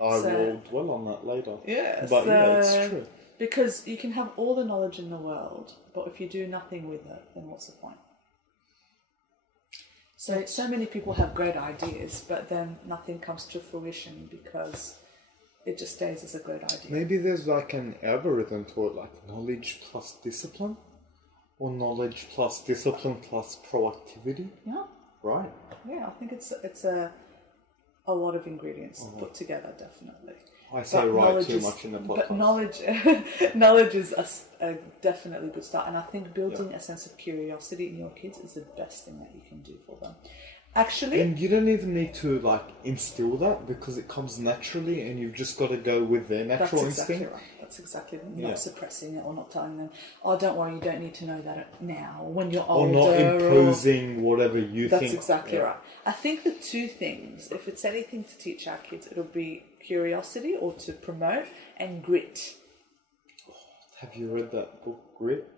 I will dwell on that later. Yeah, but yeah, it's true. Because you can have all the knowledge in the world, but if you do nothing with it, then what's the point? So many people have great ideas, but then nothing comes to fruition because it just stays as a great idea. Maybe there's like an algorithm to it, like knowledge plus discipline, or knowledge plus discipline plus proactivity. Yeah. Right. Yeah, I think it's a lot of ingredients put together, definitely. I say right too much in the podcast. But knowledge is a definitely good start. And I think building a sense of curiosity in your kids is the best thing that you can do for them. Actually... And you don't even need to like instill that because it comes naturally and you've just got to go with their natural instinct. Right. That's exactly right. You're not suppressing it or not telling them, oh, don't worry, you don't need to know that now when you're older. Or not imposing whatever you think. That's exactly right. I think the two things, if it's anything to teach our kids, it'll be curiosity or to promote, and grit. Have you read that book, Grit?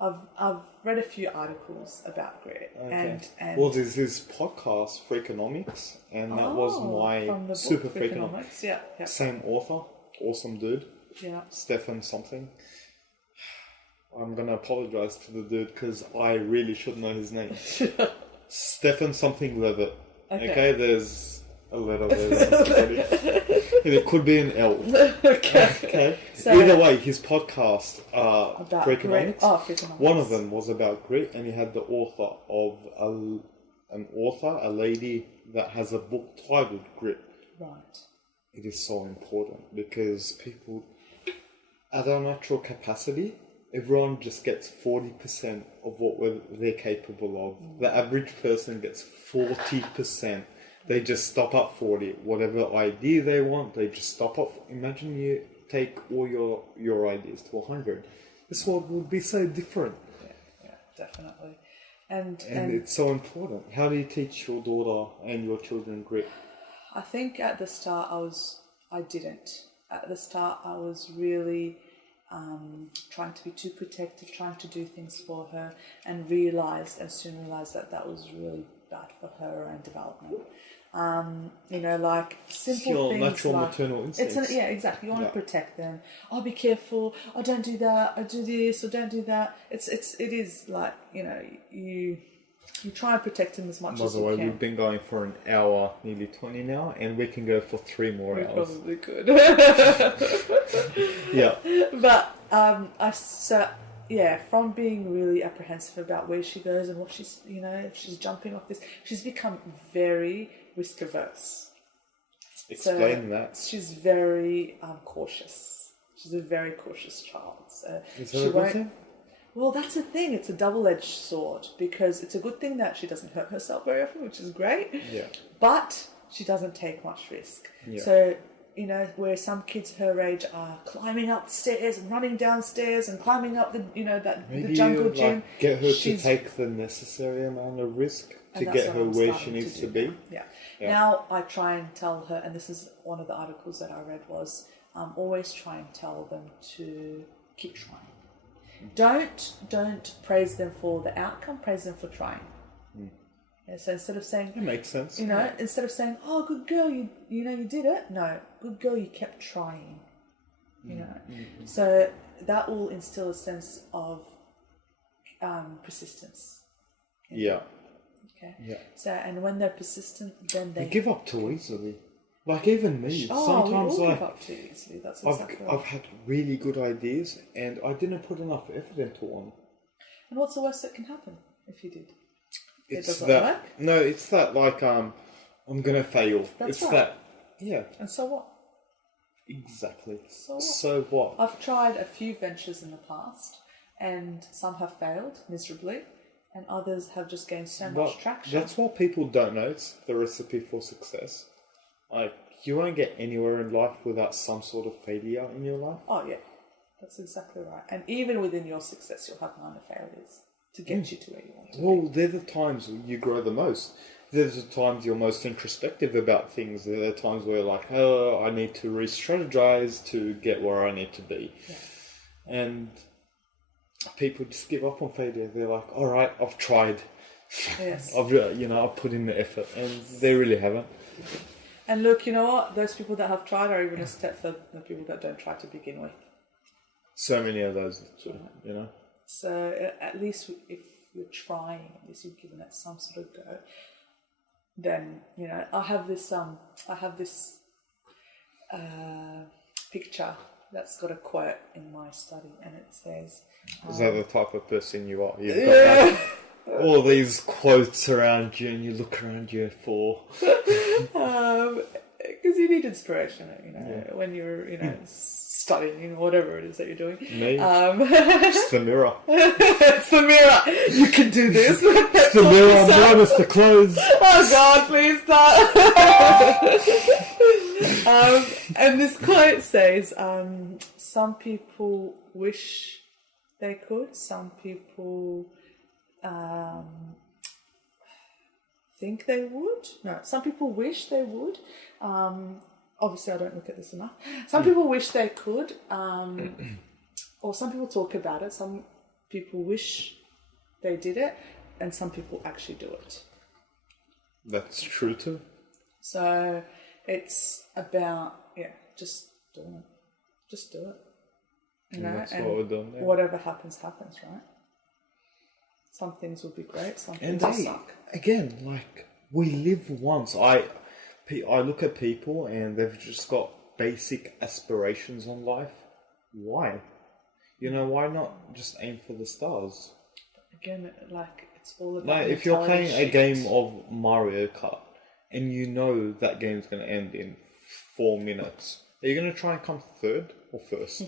I've read a few articles about grit. Okay. And well, there's this podcast, Freakonomics, and that was my super Freakonomics. Yeah. Same author, awesome dude. Yeah. Stefan something. I'm going to apologise to the dude because I really should know his name. Stefan something Levitt. Okay, there's a letter there. It could be an L. Okay. So, either way, his podcast, Freakonomics, Freakonomics, one of them was about grit, and he had the author of a lady that has a book titled Grit. Right. It is so important because people, at our natural capacity, everyone just gets 40% of what they're capable of. The average person gets 40%. They just stop at 40. Whatever idea they want, they just stop at. Imagine you take all your ideas to 100. This world would be so different. Yeah, definitely. And it's so important. How do you teach your daughter and your children grit? I think at the start I didn't. At the start I was really trying to be too protective, trying to do things for her, and soon realised that was really bad for her and development. Like simple things. Your natural maternal instincts. Yeah, exactly. You want to protect them. Oh, be careful. Oh, don't do that. Oh, do this or don't do that. It is like, you try and protect them as much as you can. By the way, we've been going for an hour, nearly 20 now, and we can go for 3 more hours. We probably could. Yeah. But from being really apprehensive about where she goes and what she's, if she's jumping off this, she's become very risk averse. Explain that. She's very cautious. She's a very cautious child. So is that a good thing? Well, that's the thing. It's a double-edged sword because it's a good thing that she doesn't hurt herself very often, which is great. Yeah. But she doesn't take much risk. Yeah. So, where some kids her age are climbing up stairs and running downstairs and climbing up the jungle gym. Get her to take the necessary amount of risk to get her where she needs to be. Yeah. Now I try and tell her, and this is one of the articles that I read was, always try and tell them to keep trying. Don't praise them for the outcome, praise them for trying. Yeah, so instead of saying... It makes sense. Instead of saying, oh, good girl, you did it. No, good girl, you kept trying. So that will instill a sense of persistence. Yeah. Okay. Yeah. So, and when they're persistent, then they give up too easily. Like even me, sometimes we all give up too easily. That's exactly right. I've had really good ideas and I didn't put enough effort into one. And what's the worst that can happen if you did? It's that. No, it's that like I'm gonna fail. That's right. That. Yeah. And so what? Exactly. So what? I've tried a few ventures in the past, and some have failed miserably, and others have just gained so much traction. That's what people don't know. It's the recipe for success. Like, you won't get anywhere in life without some sort of failure in your life. Oh, yeah. That's exactly right. And even within your success, you'll have minor failures to get you to where you want to be. Well, they're the times you grow the most. There's the times you're most introspective about things. There are times where you're like, oh, I need to re-strategize to get where I need to be. Yeah. And people just give up on failure. They're like, all right, I've tried. Yes. I've put in the effort. And they really haven't. And look, you know what? Those people that have tried are even a step further than the people that don't try to begin with. So many of those, too, you know. So at least if you're trying, at least you've given it some sort of go. Then you know, I have this picture that's got a quote in my study, and it says, "Is that the type of person you are? You've got like, all these quotes around you, and you look around you for." Because you need inspiration, you know, when you're, you know, studying whatever it is that you're doing. Me, it's the mirror. It's the mirror. You can do this. It's the mirror. I'm minus the clothes. Oh God, please stop. And this quote says, some people wish they could, some people think they would. No, some people wish they would. Obviously, I don't look at this enough. Some people wish they could, or some people talk about it. Some people wish they did it, and some people actually do it. That's true too. So it's about just doing it. Just do it. You know, that's and what we're doing now. whatever happens, happens, right? Some things will be great. Some things will suck. Again, like we live once. I look at people and they've just got basic aspirations on life. Why? You know, why not just aim for the stars? Again, like it's all about. Like if you're playing a game of Mario Kart and you know that game's going to end in 4 minutes, are you going to try and come third or first?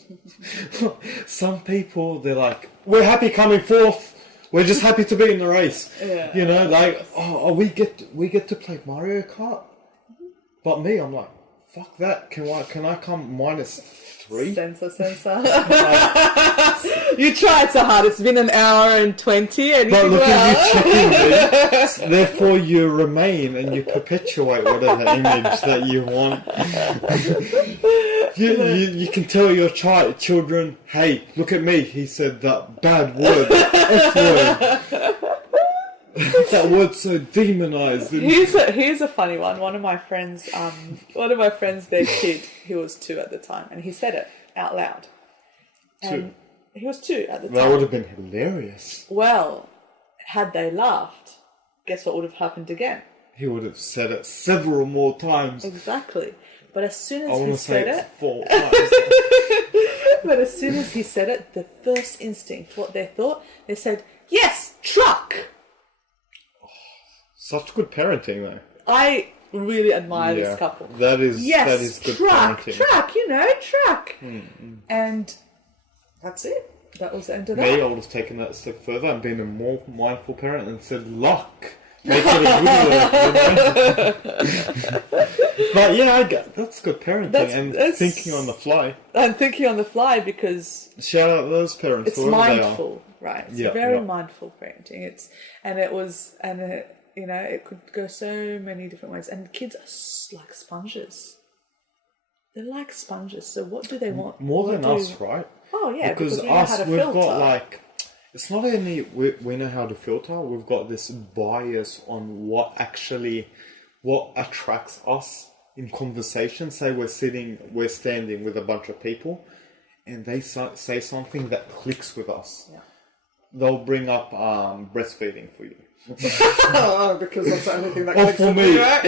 Some people, they're like, we're happy coming fourth. We're just happy to be in the race. Yeah. You know, like, we get to play Mario Kart. But me, I'm like, fuck that. Can I come -3? Censor. You tried so hard. It's been 1 hour and 20, and but you look at you checking me. Therefore, you remain and you perpetuate whatever image that you want. You can tell your children, hey, look at me. He said that bad word, F word. That word's so demonized. Here's a funny one. One of my friends, their kid, he was 2 at the time, and he said it out loud. And 2. He was 2 at the time. That would have been hilarious. Well, had they laughed, guess what would have happened again? He would have said it several more times. Exactly. But as soon I as he said it, 4 times. but as soon as he said it, the first instinct, what they thought, they said, "Yes, truck." Such good parenting, though. I really admire this couple. That is good parenting. Truck, truck. And that's it. That was the end of that. Me, I would have taken that a step further and been a more mindful parent and said, luck. Make it a good word. But yeah, that's good parenting and thinking on the fly. And thinking on the fly because... Shout out those parents. It's mindful, right? It's very mindful parenting. It could go so many different ways. And kids are like sponges. They're like sponges. So what do they want? More than us, right? Oh, yeah. Because we know how to filter. Got like... It's not only we know how to filter, we've got this bias on what attracts us in conversation. Say we're standing with a bunch of people and they say something that clicks with us. Yeah. They'll bring up breastfeeding for you. Because that's the only thing that clicks for with me, me, right?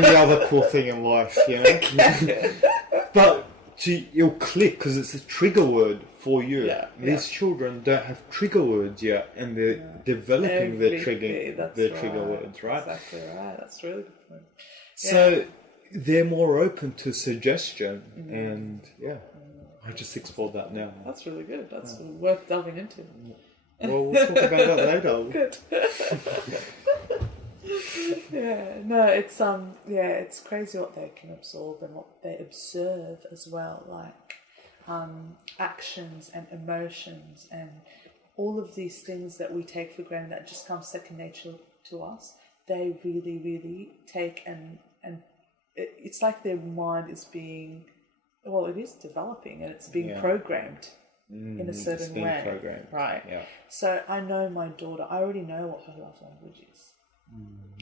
any other cool thing in life, you know? But you'll click because it's a trigger word for you. Yeah, These children don't have trigger words yet, and they're developing their trigger words, right? Exactly right. That's a really good point. So they're more open to suggestion, and I just explored that now. That's really good. That's worth delving into. Well, we'll talk about that later. Good. It's crazy what they can absorb and what they observe as well, like actions and emotions and all of these things that we take for granted that just come second nature to us. They really, really take and it's like their mind is being, it is developing and it's being programmed in a certain way, programmed. Right? Yeah. So I know my daughter. I already know what her love language is.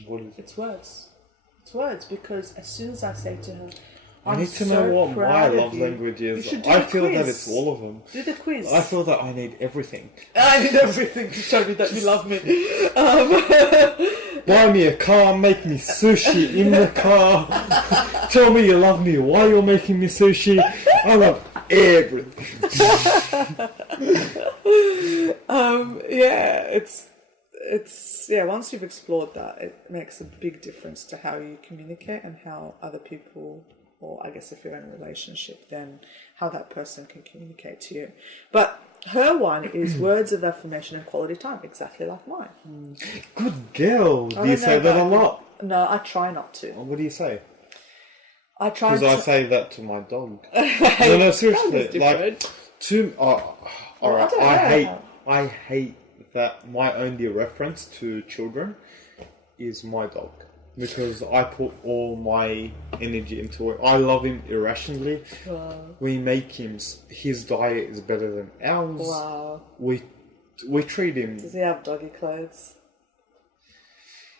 What is it? It's words. It's words, because as soon as I say to her, I I'm need to so know what my proud of love you. language You is. should do I the feel that quiz. it's all of them. Do the quiz. I feel that I need everything. I need everything to show me that you love me. Buy me a car, make me sushi in the car. Tell me you love me while you're making me sushi. I love everything. Once you've explored that, it makes a big difference to how you communicate and how other people, or I guess if you're in a relationship, then how that person can communicate to you. But her one is words of affirmation and quality time, exactly like mine. Good girl. Do you say that a lot? No, I try not to. What do you say? I try Because I say that to my dog. No, seriously. Like, alright, I hate that my only reference to children is my dog. Because I put all my energy into it. I love him irrationally. Wow. We make him... His diet is better than ours. Wow. We treat him... Does he have doggy clothes?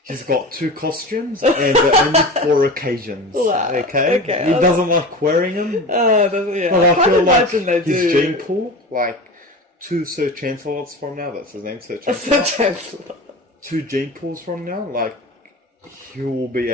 He's got 2 costumes and only 4 occasions. Wow. Okay? He doesn't like wearing them. Doesn't, yeah. But I feel like they his do. gene pool, like 2 Sir Chancellors from now, that's his name, Sir Chancellor. 2 gene pools from now, like, they will be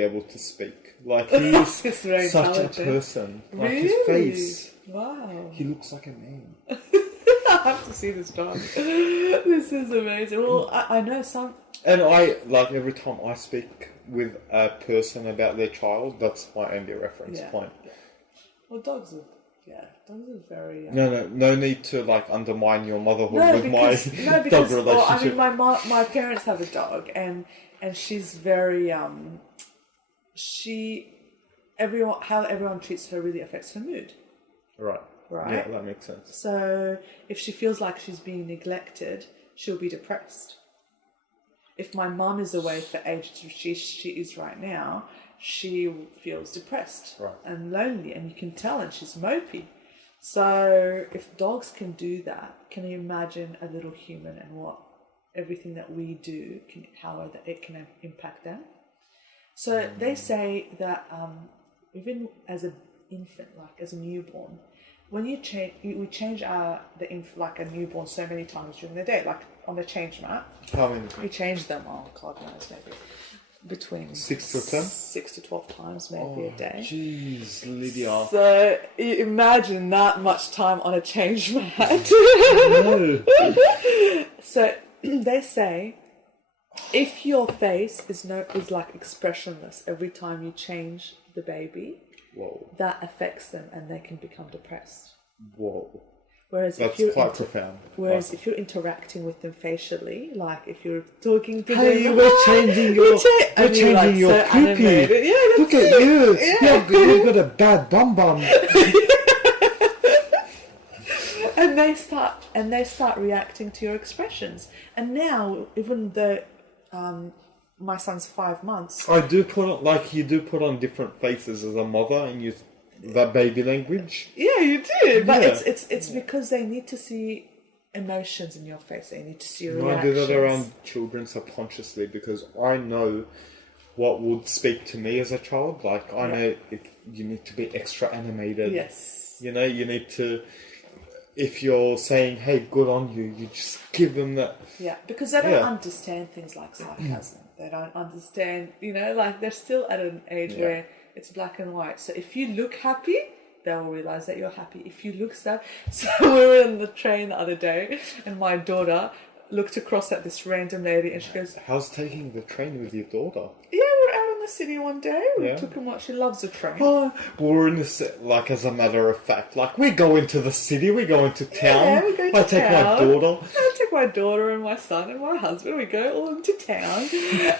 able to speak. Like, he is very such a person. Like, his face. Wow. He looks like a man. I have to see this dog. This is amazing. Well, I know some... And I, like, every time I speak with a person about their child, that's my only reference point. Yeah. Well, dogs are very... No need to, like, undermine your motherhood with my dog relationship. Well, I mean, my parents have a dog, and she's very... how everyone treats her really affects her mood. Right. Yeah, that makes sense. So if she feels like she's being neglected, she'll be depressed. If my mum is away for ages, she is right now, she feels depressed and lonely, and you can tell, and she's mopey. So if dogs can do that, can you imagine a little human and what everything that we do, how it can impact them? So they say that even as an infant, like as a newborn, when we change like a newborn so many times during the day, like on the change mat. How many? We change them, God knows, maybe between 6 to 10? 6 to 12 times maybe a day. Jeez, Lydia. So you imagine that much time on a change mat. No. So they say if your face is like expressionless every time you change the baby, whoa, that affects them and they can become depressed. Whoa. Whereas that's quite profound. Whereas if you're interacting with them facially, like if you're talking to hey, them, we're changing your poopy. Yeah, look at you. Yeah. You've got a bad bum. and they start reacting to your expressions. And now, even though my son's 5 months, I do put on, like, you do put on different faces as a mother and use that baby language. Yeah, you do. But it's because they need to see emotions in your face. They need to see reactions. I do that around children subconsciously because I know what would speak to me as a child. Like, I know you need to be extra animated. Yes. You know, you need to... If you're saying, hey, good on you, you just give them that... Yeah, because they don't understand things like sarcasm. They don't understand, like they're still at an age where it's black and white. So if you look happy, they'll realise that you're happy. If you look sad... So we were on the train the other day and my daughter looked across at this random lady and she goes... How's taking the train with your daughter? Yeah, we were out in the city one day. We took her she loves the train. Oh, we're in the like, as a matter of fact, like, we go into the city, we go into town. Yeah, we go to take my daughter. I take my daughter and my son and my husband. We go all into town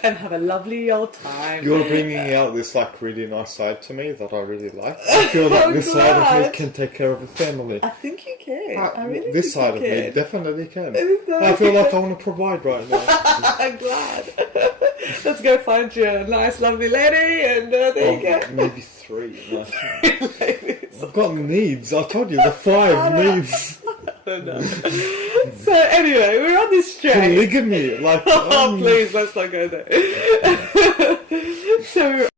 and have a lovely old time. You're bringing out this, like, really nice side to me that I really like. I feel that this side of me can take care of a family. I think you can. I really this think side of you can. me definitely can. I feel like I want to provide right now. I'm glad. Let's go find you a nice, lovely lady, and there you go. Maybe 3. I've got needs. I told you, the 5 needs. I don't know. So anyway, we're on this train. Polygamy, like Oh, please, let's not go there. So